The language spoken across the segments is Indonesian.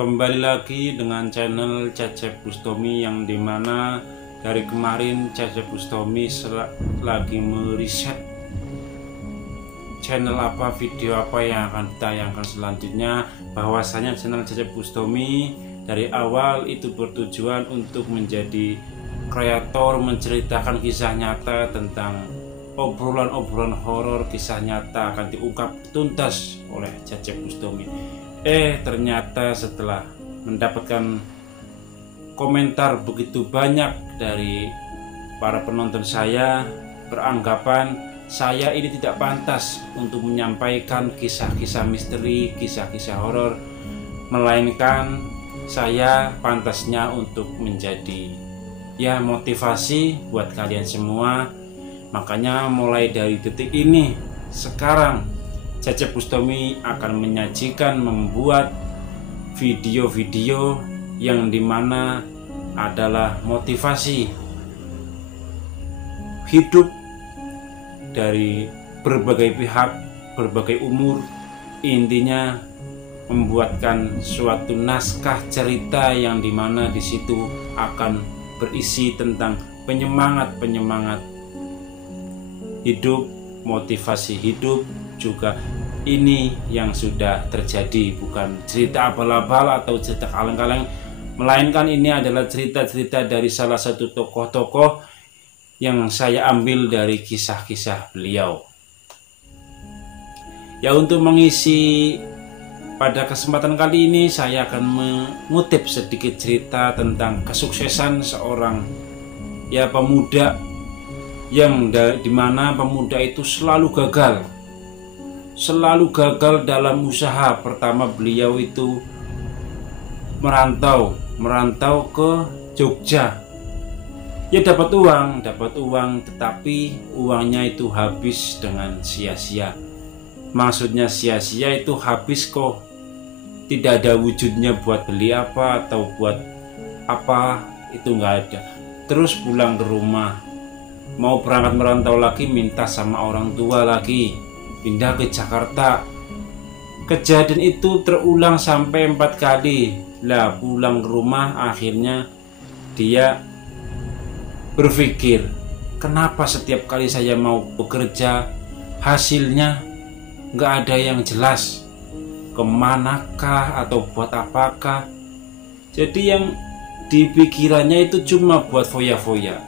Kembali lagi dengan channel Cecep Bustomi, yang dimana dari kemarin Cecep Bustomi lagi meriset channel apa, video apa yang akan ditayangkan selanjutnya. Bahwasanya channel Cecep Bustomi dari awal itu bertujuan untuk menjadi kreator, menceritakan kisah nyata tentang obrolan-obrolan horor, kisah nyata akan diungkap tuntas oleh Cecep Bustomi. Ternyata setelah mendapatkan komentar begitu banyak dari para penonton, saya beranggapan saya ini tidak pantas untuk menyampaikan kisah-kisah misteri, kisah-kisah horor, melainkan saya pantasnya untuk menjadi motivasi buat kalian semua. Makanya mulai dari detik ini, sekarang Cecep Bustomi akan menyajikan, membuat video-video yang dimana adalah motivasi hidup dari berbagai pihak, berbagai umur. Intinya membuatkan suatu naskah cerita yang dimana di situ akan berisi tentang penyemangat hidup, motivasi hidup. Juga ini yang sudah terjadi, bukan cerita abal-abal atau cerita kaleng-kaleng, melainkan ini adalah cerita-cerita dari salah satu tokoh-tokoh yang saya ambil dari kisah-kisah beliau. Untuk mengisi pada kesempatan kali ini, saya akan mengutip sedikit cerita tentang kesuksesan seorang pemuda, yang dimana pemuda itu selalu gagal dalam usaha. Pertama beliau itu merantau ke Jogja. Dapat uang, tetapi uangnya itu habis dengan sia-sia. Maksudnya sia-sia itu habis kok, tidak ada wujudnya buat beli apa atau buat apa, itu nggak ada. Terus pulang ke rumah, mau berangkat merantau lagi, minta sama orang tua lagi, pindah ke Jakarta. Kejadian itu terulang sampai 4 kali. Pulang ke rumah, akhirnya dia berpikir, kenapa setiap kali saya mau bekerja hasilnya nggak ada yang jelas, kemanakah atau buat apakah. Jadi yang dipikirannya itu cuma buat foya-foya.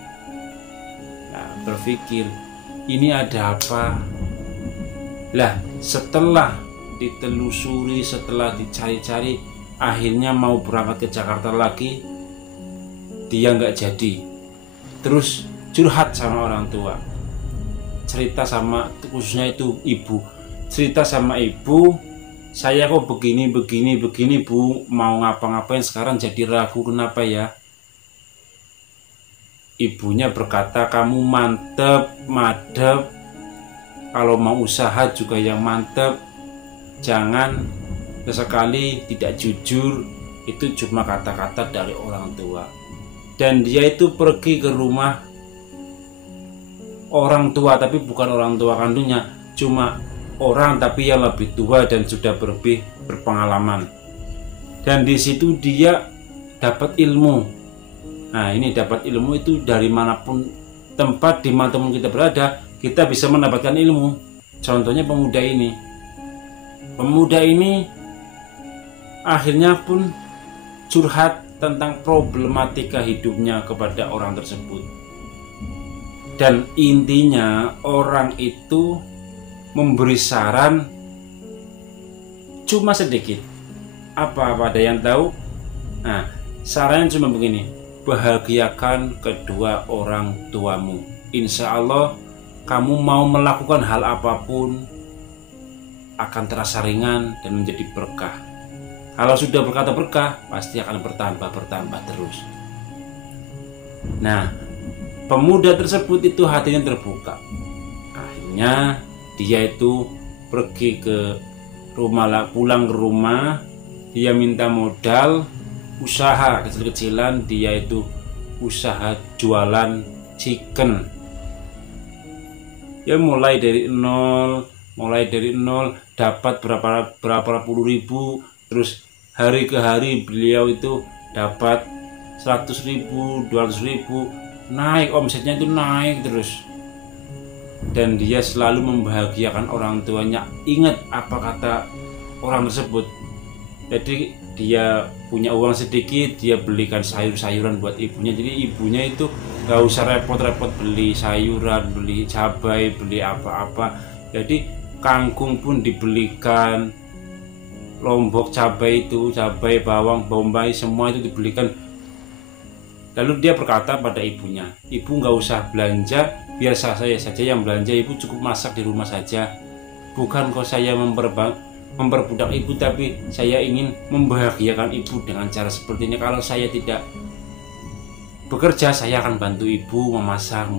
Berpikir, ini ada apa? Setelah ditelusuri, setelah dicari-cari, akhirnya mau berangkat ke Jakarta lagi, dia nggak jadi. Terus curhat sama orang tua, cerita sama, khususnya itu ibu, cerita sama ibu, saya kok begini bu, mau ngapa-ngapain sekarang jadi ragu, kenapa ya? Ibunya berkata, kamu mantep, madep, kalau mau usaha juga yang mantep, jangan sesekali tidak jujur. Itu cuma kata-kata dari orang tua. Dan dia itu pergi ke rumah orang tua, tapi bukan orang tua kandungnya, cuma orang tapi yang lebih tua dan sudah berpengalaman. Dan di situ dia dapat ilmu. Ini dapat ilmu itu dari manapun tempat, dimanapun kita berada, kita bisa mendapatkan ilmu. Contohnya pemuda ini akhirnya pun curhat tentang problematika hidupnya kepada orang tersebut. Dan intinya orang itu memberi saran cuma sedikit. Apa ada yang tahu? Sarannya cuma begini: bahagiakan kedua orang tuamu. Insya Allah kamu mau melakukan hal apapun akan terasa ringan dan menjadi berkah. Kalau sudah berkata berkah, pasti akan bertambah terus. Pemuda tersebut itu hatinya terbuka. Akhirnya dia itu pergi ke rumah, pulang ke rumah, dia minta modal usaha kecil-kecilan. Dia itu usaha jualan chicken. Mulai dari nol dapat berapa puluh ribu, terus hari ke hari beliau itu dapat 100.000, 200.000, naik omsetnya itu naik terus. Dan dia selalu membahagiakan orang tuanya. Ingat apa kata orang tersebut. Jadi dia punya uang sedikit, dia belikan sayur-sayuran buat ibunya. Jadi ibunya itu gak usah repot-repot beli sayuran, beli cabai, beli apa-apa. Jadi kangkung pun dibelikan, lombok cabai itu, cabai, bawang, bombay, semua itu dibelikan. Lalu dia berkata pada ibunya, ibu nggak usah belanja, biar saya saja yang belanja, ibu cukup masak di rumah saja. Bukan kok saya memperbudak ibu, tapi saya ingin membahagiakan ibu dengan cara seperti ini. Kalau saya tidak bekerja, saya akan bantu ibu memasak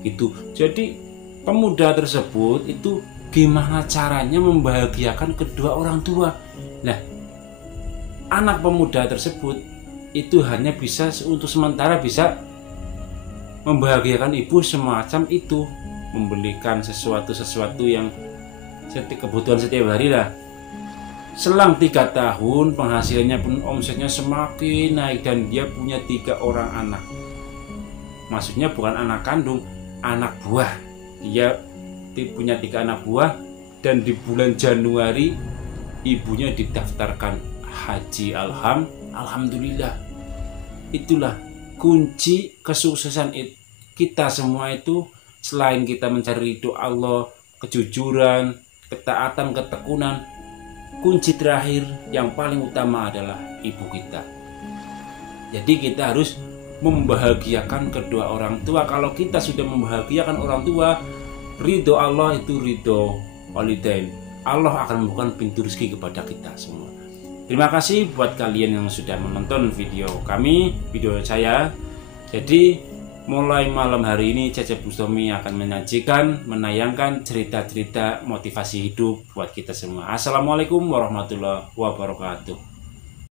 gitu. Jadi pemuda tersebut itu gimana caranya membahagiakan kedua orang tua. Nah, anak pemuda tersebut itu hanya bisa untuk sementara bisa membahagiakan ibu semacam itu, membelikan sesuatu yang kebutuhan setiap hari lah. Selang 3 tahun penghasilannya pun omsetnya semakin naik dan dia punya 3 orang anak. Maksudnya bukan anak kandung, anak buah. Dia punya 3 anak buah dan di bulan Januari ibunya didaftarkan haji. Alhamdulillah. Itulah kunci kesuksesan kita semua itu. Selain kita mencari ridho Allah, kejujuran, ketaatan, ketekunan, kunci terakhir yang paling utama adalah ibu kita. Jadi kita harus membahagiakan kedua orang tua. Kalau kita sudah membahagiakan orang tua, ridho Allah itu ridho walidain. Allah akan membuka pintu rezeki kepada kita semua. Terima kasih buat kalian yang sudah menonton video saya. Jadi mulai malam hari ini Cecep Bustami akan menayangkan cerita-cerita motivasi hidup buat kita semua. Assalamualaikum warahmatullahi wabarakatuh.